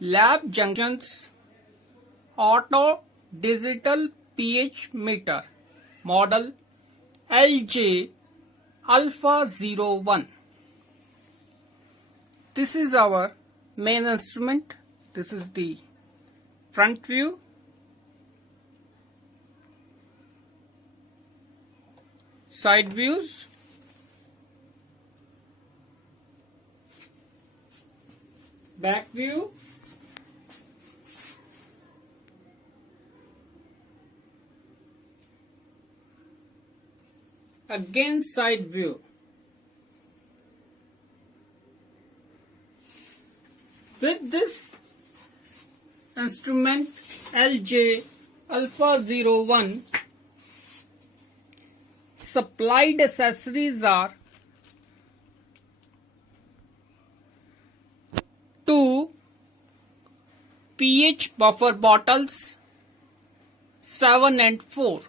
lab junctions auto digital pH meter model LJ Alpha 01. This is our main instrument. This is the front view. Side views. Back view. Again side view. With this instrument LJ Alpha 01, supplied accessories are 2 pH buffer bottles 7 and 4.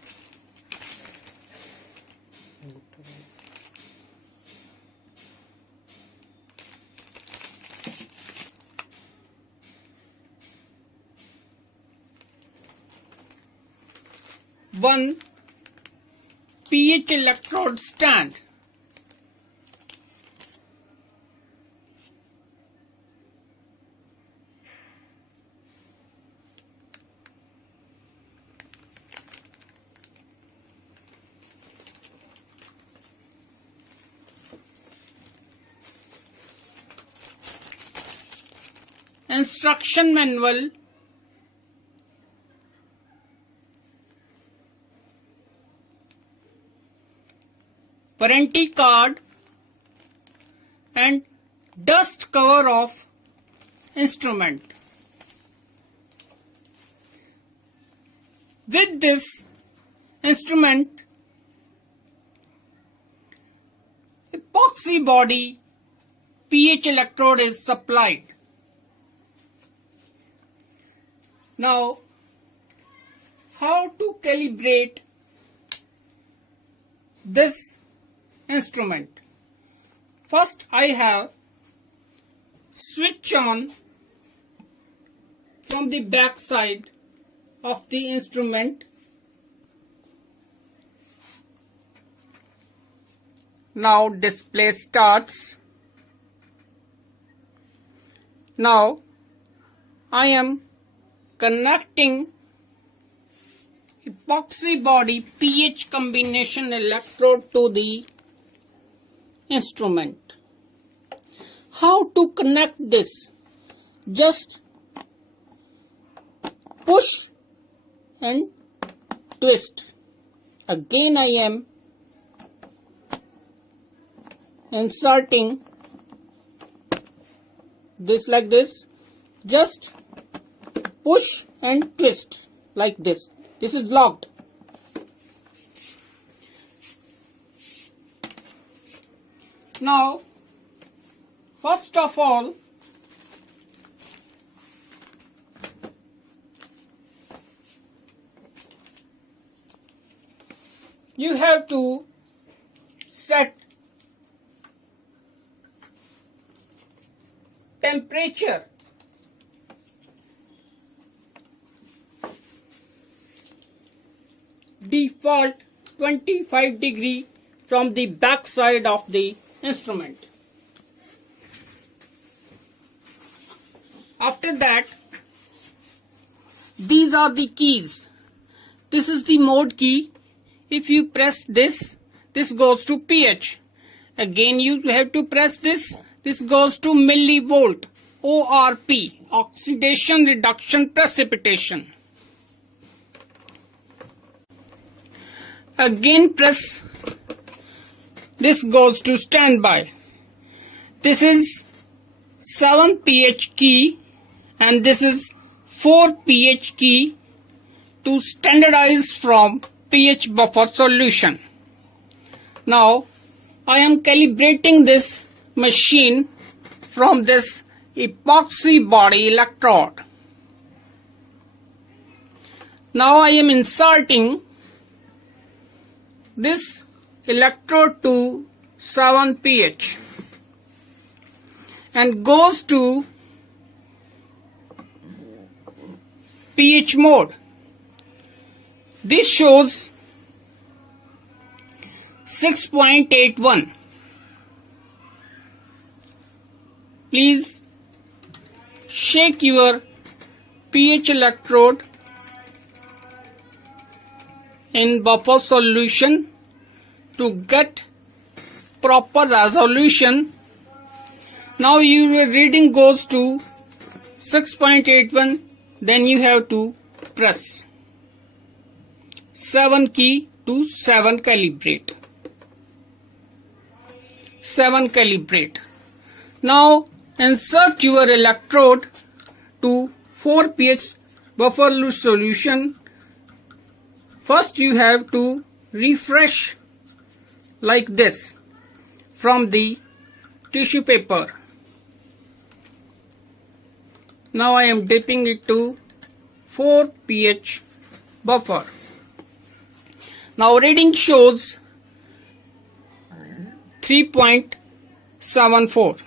One pH electrode stand. Instruction manual, warranty card and dust cover of instrument. With this instrument, epoxy body pH electrode is supplied. Now, how to calibrate this instrument? First, I have switch on from the back side of the instrument. Now display starts. Now I am connecting epoxy body pH combination electrode to the instrument. How to connect this? Just push and twist. Again I am inserting this like this. Just push and twist like this. This is locked. Now, first of all, you have to set temperature. Default 25 degree from the back side of the instrument. After that, these are the keys. This is the mode key. If you press this, this goes to pH. Again you have to press this. This goes to millivolt, ORP, oxidation reduction precipitation. Again press, this goes to standby. This is 7 pH key and this is 4 pH key to standardize from pH buffer solution. Now I am calibrating this machine from this epoxy body electrode. Now I am inserting this electrode to 7 pH and goes to pH mode. This shows 6.81. Please shake your pH electrode in buffer solution to get proper resolution. Now your reading goes to 6.81, then you have to press 7 key to 7 calibrate. 7 calibrate. Now insert your electrode to 4 pH buffer solution. First you have to refresh like this from the tissue paper. Now I am dipping it to 4 pH buffer. Now reading shows 3.74.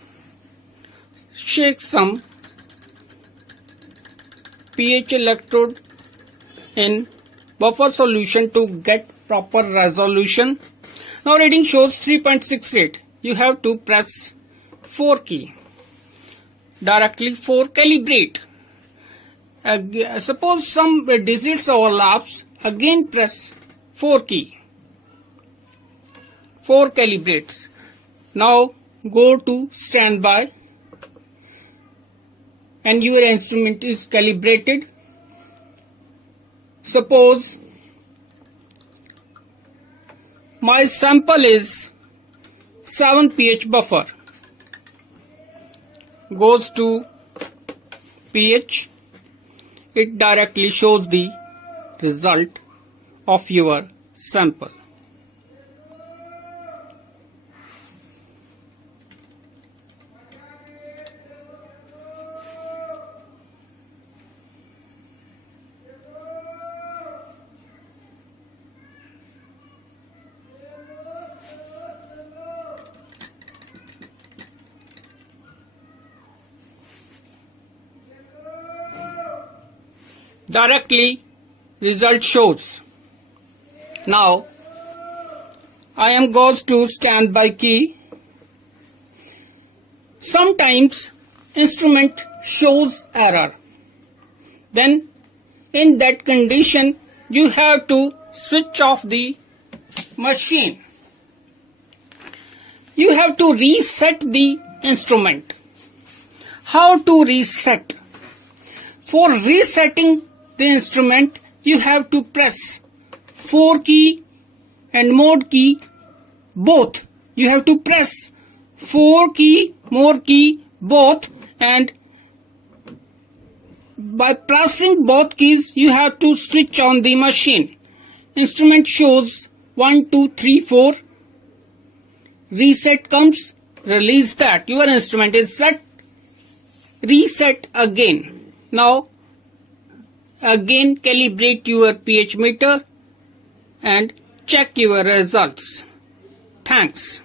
Shake some pH electrode in buffer solution to get proper resolution. Now reading shows 3.68. You have to press 4 key. Directly 4 calibrate. Suppose some digits overlaps, again press 4 key. 4 calibrates. Now go to standby and your instrument is calibrated. Suppose my sample is 7 pH buffer. Goes to pH, it directly shows the result of your sample. Directly result shows. Now I am goes to standby key. Sometimes instrument shows error. Then in that condition you have to switch off the machine. You have to reset the instrument. How to reset? For resetting the instrument, you have to press 4 key and mode key both. You have to press 4 key, mode key both, and by pressing both keys you have to switch on the machine. Instrument shows 1, 2, 3, 4. Reset comes, release that. Your instrument is set. Reset again. Now again calibrate your pH meter and check your results. Thanks.